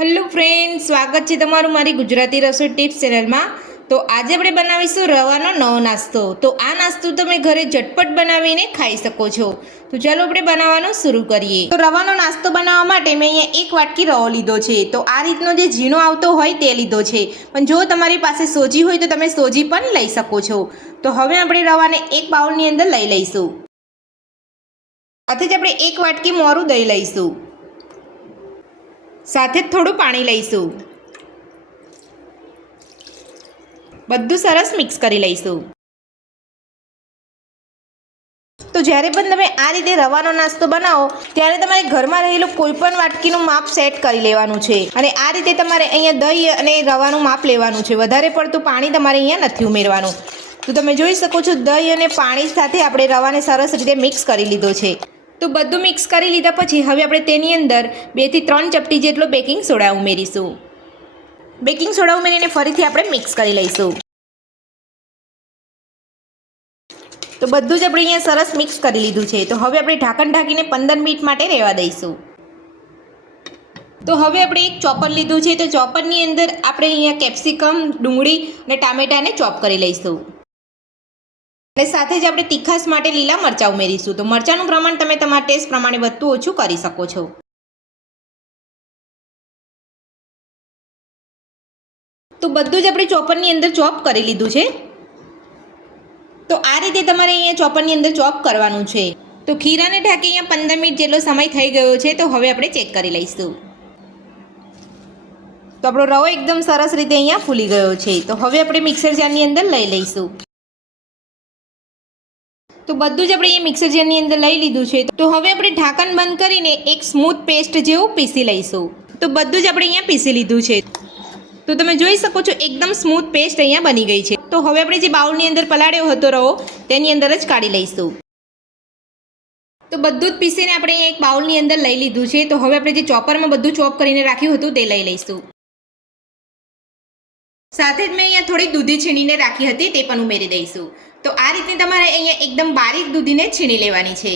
Hello friend, સ્વાગત છે તમારું મારી ગુજરાતી રસોઈ ટિપ્સ ચેનલમાં। તો આજે આપણે બનાવીશું રવાનો નવો નાસ્તો। તો આ નાસ્તો તમે ઘરે ઝટપટ બનાવીને ખાઈ શકો છો। તો ચાલો આપણે બનાવવાનું શરૂ કરીએ। તો રવાનો નાસ્તો બનાવવા માટે મેં અહીંયા 1 વાટકી રવો લીધો છે। તો આ રીતનો જે ઝીણો આવતો હોય તે લીધો છે, પણ જો તમારી પાસે સોજી હોય તો તમે સોજી પણ લઈ શકો છો। તો હવે આપણે રવાને એક બાઉલની અંદર લઈ લઈશું। સાથે જ આપણે 1 વાટકી મોરું દહીં લઈશું, સાથે જ થોડું પાણી લઈશું, બધું સરસ મિક્સ કરી લઈશું। તો જ્યારે પણ તમે આ રીતે રવાનો નાસ્તો બનાવો ત્યારે તમારે ઘરમાં રહેલું કોઈપણ વાટકીનું માપ સેટ કરી લેવાનું છે, અને આ રીતે તમારે અહીંયા દહીં અને રવાનું માપ લેવાનું છે। વધારે પડતું પાણી તમારે અહીંયા નથી ઉમેરવાનું। તો તમે જોઈ શકો છો દહીં અને પાણી સાથે આપણે રવાને સરસ રીતે મિક્સ કરી લીધો છે। તો બધું મિક્સ કરી લીધા પછી હવે આપણે તેની અંદર 2 થી 3 ચપટી જેટલો બેકિંગ સોડા ઉમેરીશું। બેકિંગ સોડા ઉમેરીને ફરીથી આપણે મિક્સ કરી લઈશું। તો બધું જ આપણે અહીંયા સરસ મિક્સ કરી લીધું છે। તો હવે આપણે ઢાંકણ ઢાંકીને 15 મિનિટ માટે રહેવા દઈશું। તો હવે આપણે એક ચોપર લીધું છે। તો ચોપરની અંદર આપણે અહીંયા કેપ્સિકમ, ડુંગળી અને ટામેટાને ચોપ કરી લઈશું, અને સાથે જ આપણે તીખાશ માટે લીલા મરચાં ઉમેરીશું। તો મરચાંનું પ્રમાણ તમે તમારા ટેસ્ટ પ્રમાણે વધતું ઓછું કરી શકો છો। તો બધું જ આપણે ચોપરની અંદર ચોપ કરી લીધું છે। તો આ રીતે તમારે અહીંયા ચોપરની અંદર ચોપ કરવાનું છે। તો ખીરાને ઢાંકી અહીંયા 15 મિનિટ જેટલો સમય થઈ ગયો છે। તો હવે આપણે ચેક કરી લઈશું। તો આપણો રવો એકદમ સરસ રીતે અહીંયા ફૂલી ગયો છે। તો હવે આપણે મિક્સર જારની અંદર લઈ લઈશું। તો બધું જ આપણે અહીંયા મિક્સર જારની અંદર લઈ લીધું છે। તો હવે આપણે ઢાંકણ બંધ કરીને એક સ્મૂથ પેસ્ટ જેવું પીસી લઈશું। તો બધું જ આપણે અહીંયા પીસી લીધું છે। તો તમે જોઈ શકો છો એકદમ સ્મૂથ પેસ્ટ અહીંયા બની ગઈ છે। તો હવે આપણે જે બાઉલની અંદર પલાળ્યો હતો રવો તેની અંદર જ કાઢી લઈશું। તો બધું જ પીસીને આપણે અહીંયા એક બાઉલની અંદર લઈ લીધું છે। તો હવે આપણે જે ચોપરમાં બધું ચોપ કરીને રાખ્યું હતું તે લઈ લઈશું। સાથે જ મેં અહીંયા થોડી દૂધી છીણીને રાખી હતી તે પણ ઉમેરી દઈશું। તો આ રીતે તમારે અહીંયા એકદમ બારીક દૂધીને છીણી લેવાની છે।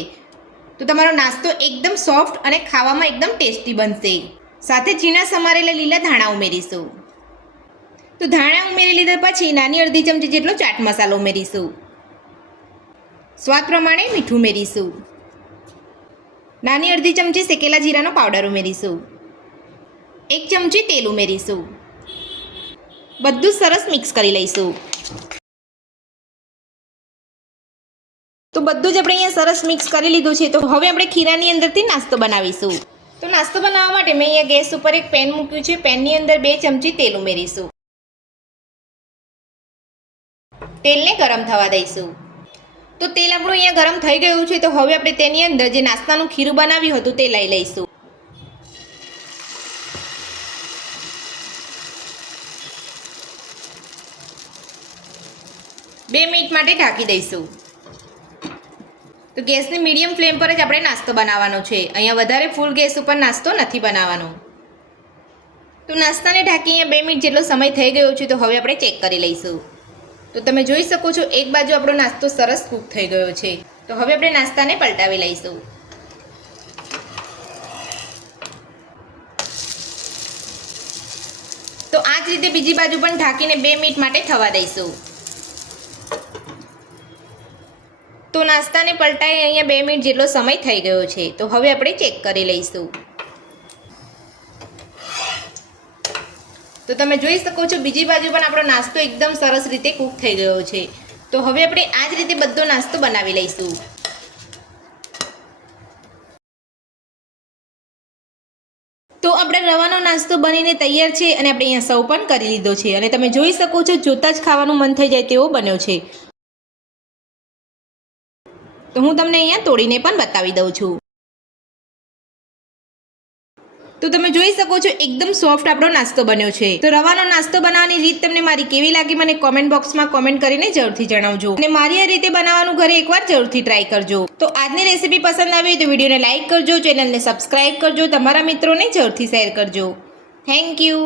તો તમારો નાસ્તો એકદમ સોફ્ટ અને ખાવામાં એકદમ ટેસ્ટી બનશે। સાથે ઝીણા સમારેલા લીલા ધાણા ઉમેરીશું। તો ધાણા ઉમેરી લીધા પછી નાની અડધી ચમચી જેટલો ચાટ મસાલો ઉમેરીશું। સ્વાદ પ્રમાણે મીઠું ઉમેરીશું। નાની અડધી ચમચી શેકેલા જીરાનો પાવડર ઉમેરીશું। 1 ચમચી તેલ ઉમેરીશું। બધું સરસ મિક્સ કરી લઈશું। તો બધું જ આપણે અહીંયા સરસ મિક્સ કરી લીધું છે। તો હવે આપણે ખીરાની અંદરથી નાસ્તો બનાવીશું। તો નાસ્તો બનાવવા માટે મેં અહીંયા ગેસ ઉપર એક પેન મૂક્યું છે। પેનની અંદર 2 ચમચી તેલ ઉમેરીશું। તેલને ગરમ થવા દઈશું। તો તેલ આપણું અહીંયા ગરમ થઈ ગયું છે। તો હવે આપણે તેની અંદર જે નાસ્તાનું ખીરું બનાવ્યું હતું તે લઈ લઈશું। બે મિનિટ માટે ઢાંકી દઈશું। તો ગેસની મીડિયમ ફ્લેમ પર જ આપણે નાસ્તો બનાવવાનો છે। અહીંયા વધારે ફૂલ ગેસ ઉપર નાસ્તો નથી બનાવવાનો। તો નાસ્તાને ઢાંકી અહીંયા 2 મિનિટ જેટલો સમય થઈ ગયો છે। તો હવે આપણે ચેક કરી લઈશું। તો તમે જોઈ શકો છો એક બાજુ આપણો નાસ્તો સરસ કૂક થઈ ગયો છે। તો હવે આપણે નાસ્તાને પલટાવી લઈશું। તો આ જ રીતે બીજી બાજુ પણ ઢાંકીને 2 મિનિટ માટે થવા દઈશું। તો નાસ્તાને પલટાઈ અહીંયા 2 મિનિટ જેટલો સમય થઈ ગયો છે। તો હવે આપણે ચેક કરી લઈશું। તો તમે જોઈ શકો છો બીજી બાજુ પણ આપણો નાસ્તો એકદમ સરસ રીતે કૂક થઈ ગયો છે। તો હવે આપણે આ જ રીતે બધો નાસ્તો બનાવી લઈશું। તો આપણે રવાનો નાસ્તો બનીને તૈયાર છે, અને આપણે અહીંયા સર્વ પણ કરી લીધો છે। અને તમે જોઈ શકો છો જોતાં જ ખાવાનું મન થઈ જાય તેવો બન્યો છે। તો હું તમને અહીંયા તોડીને પણ બતાવી દઉં છું। તો તમે જોઈ શકો છો એકદમ સોફ્ટ આપણો નાસ્તો બન્યો છે। તો રવાનો નાસ્તો બનાવવાની રીત તમને મારી કેવી લાગી મને કોમેન્ટ બોક્સમાં કોમેન્ટ કરીને જરૂરથી જણાવજો, અને મારી આ રીતે બનાવવાનું ઘરે એકવાર જરૂરથી ટ્રાય કરજો। તો આજની રેસીપી પસંદ આવી હોય તો વિડીયોને લાઇક કરજો, ચેનલને સબસ્ક્રાઇબ કરજો, તમારા મિત્રોને જરૂરથી શેર કરજો। Thank you.